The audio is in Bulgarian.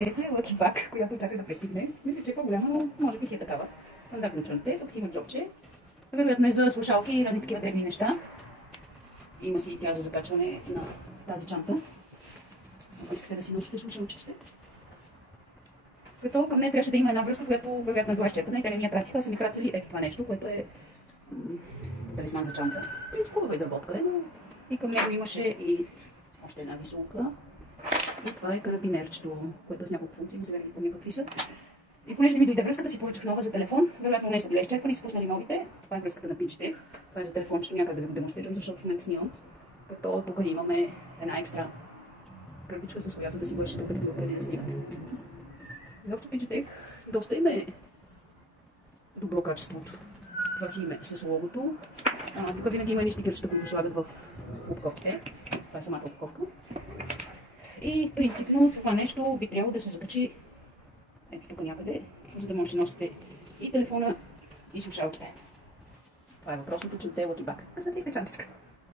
Ето е Lucky Bag, която чака да пристигне. Мисля, че е по-голяма, но може би си е такава. Стандартно чанте. Тук си има джобче. Вероятно е за слушалки и разни такива дребни неща. Има си тя за закачване на тази чанта. Ако искате да си носите слушалчите. Като към нея трябваше да има една връзка, която вероятно е била изчерпана и те не ми я пратиха, са ми пратили ето това нещо, което е талисман за чанта. Хубава изработка е, но и към него имаше и още една висулка. И това е карабинерчето, което с няколко функции, сега не помня какви са. И понеже не ми дойде връзката, си поръчах нова за телефон. Вероятно не са били изчерпани, са пуснали новите. Това е връзката на пинчите. Това е за телефончето, някак да го демонстрирам, защото в момента снимам. Като тук имаме една екстра кърпичка, с която да си върши стъпката преди да снимам. Изобщо пинчите доста им е добро качеството. Това си име с логото. Тук винаги има едни стикерчета, които слагат в опаковките. Това е самата опаковка. И принципно това нещо би трябвало да се закачи ето тук някъде, за да може да носите и телефона, и слушалките. Това е въпросното, че те е Lucky Bag. Късмет ли сте чантичка?